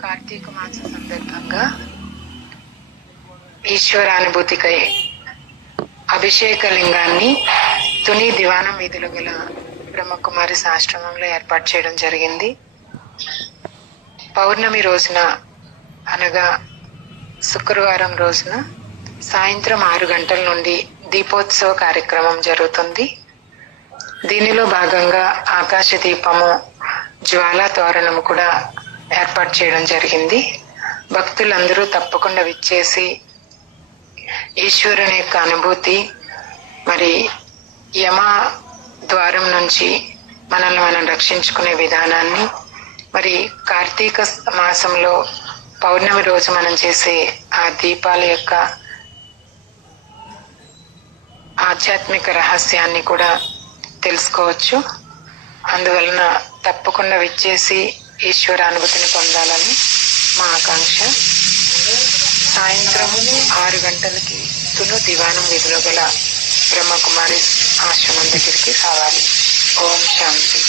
కార్తీక మాస సందర్భంగా ఈశ్వరానుభూతికై అభిషేక లింగాన్ని తుని దివానం వీధిలో గల బ్రహ్మకుమారి ఆశ్రమంలో ఏర్పాటు చేయడం జరిగింది. పౌర్ణమి రోజున అనగా శుక్రవారం రోజున సాయంత్రం 6 గంటల నుండి దీపోత్సవ కార్యక్రమం జరుగుతుంది. దీనిలో భాగంగా ఆకాశ దీపము, జ్వాలా తోరణము కూడా ఏర్పాటు చేయడం జరిగింది. భక్తులందరూ తప్పకుండా విచ్చేసి ఈశ్వరుని యొక్క అనుభూతి, మరి యమ ద్వారం నుంచి మనల్ని మనం రక్షించుకునే విధానాన్ని, మరి కార్తీక మాసంలో పౌర్ణమి రోజు మనం చేసే ఆ దీపాల యొక్క ఆధ్యాత్మిక రహస్యాన్ని కూడా తెలుసుకోవచ్చు. అందువలన తప్పకుండా విచ్చేసి ఈశ్వరానుభూతిని పొందాలని మా ఆకాంక్ష. సాయంత్రం 6 గంటలకి తును దివానం వీధిలో గల బ్రహ్మకుమారి ఆశ్రమం దగ్గరికి రావాలి. ఓం శాంతి.